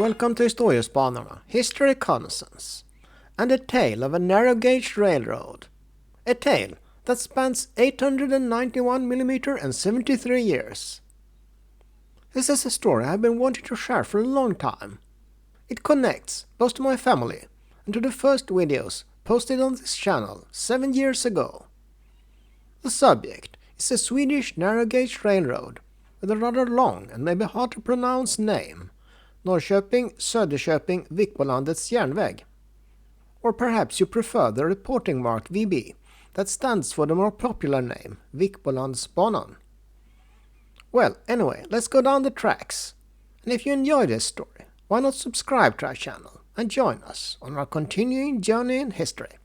Welcome to Historiesbanorna, History Reconnaissance, and a tale of a narrow-gauge railroad. A tale that spans 891 mm and 73 years. This is a story I've been wanting to share for a long time. It connects both to my family and to the first videos posted on this channel 7 years ago. The subject is the Swedish Narrow-Gauge Railroad with a rather long and maybe hard to pronounce name, Norrköping-Söderköping-Vikbolandets Järnväg. Or perhaps you prefer the reporting mark VB that stands for the more popular name, Vikbolandsbanan. Well, anyway, let's go down the tracks. And if you enjoy this story, why not subscribe to our channel and join us on our continuing journey in history.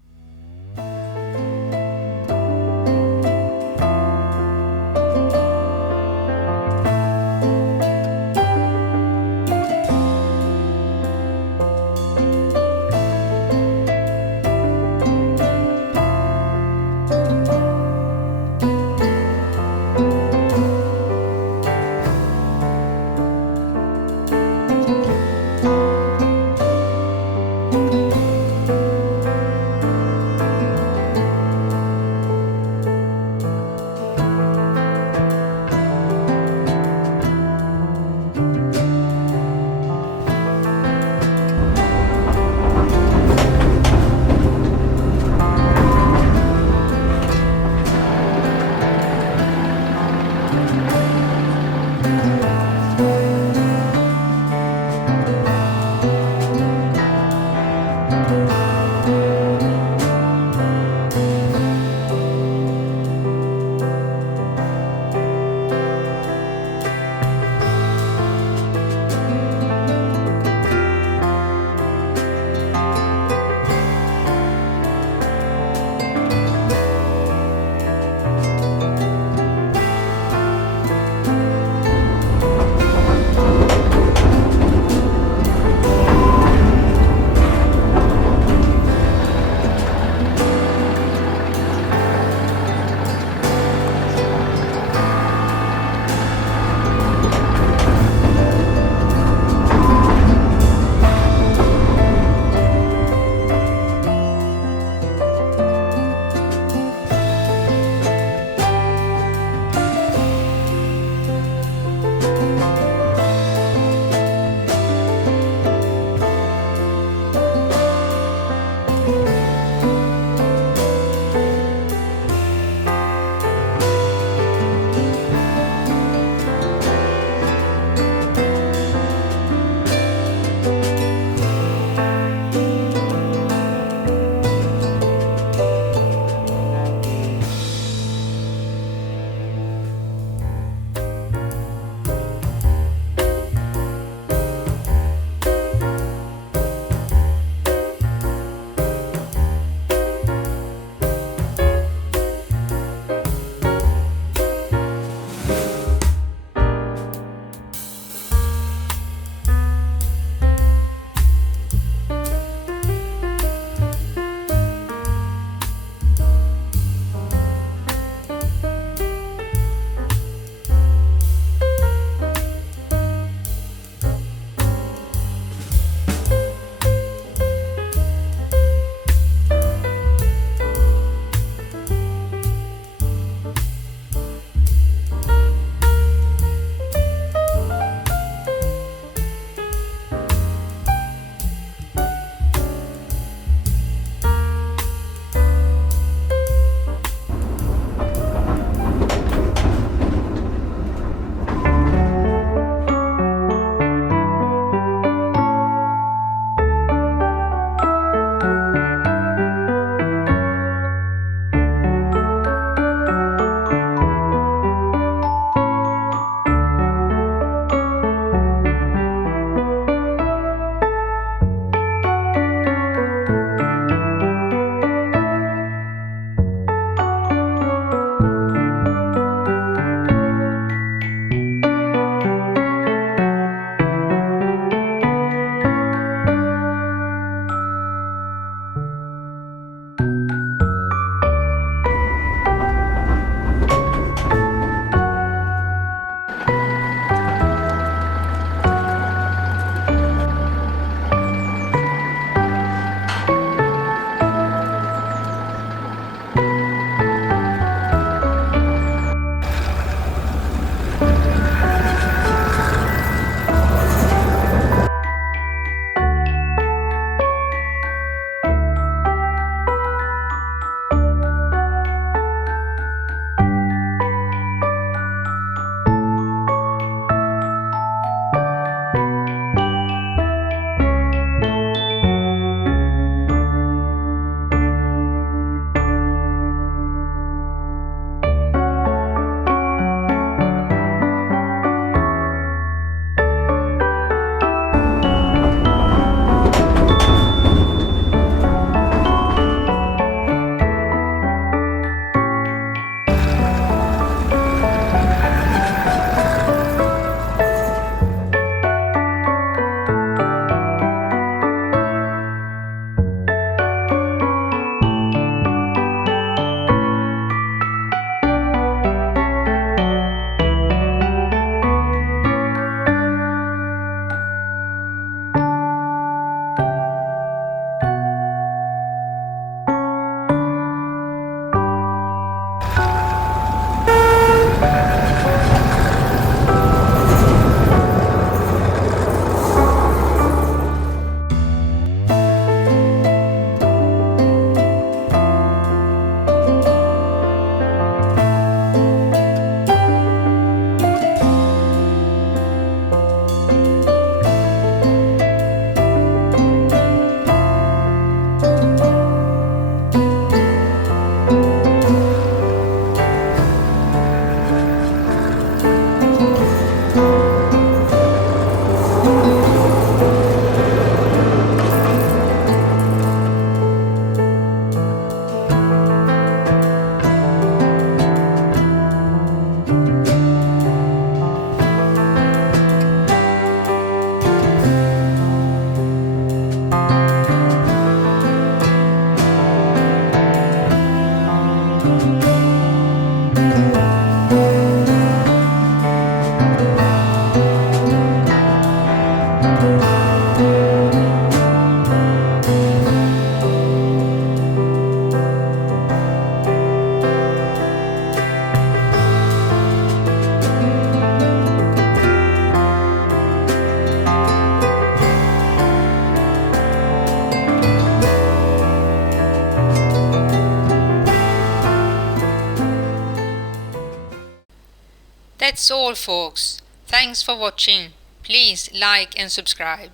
That's all folks. Thanks for watching. Please like and subscribe.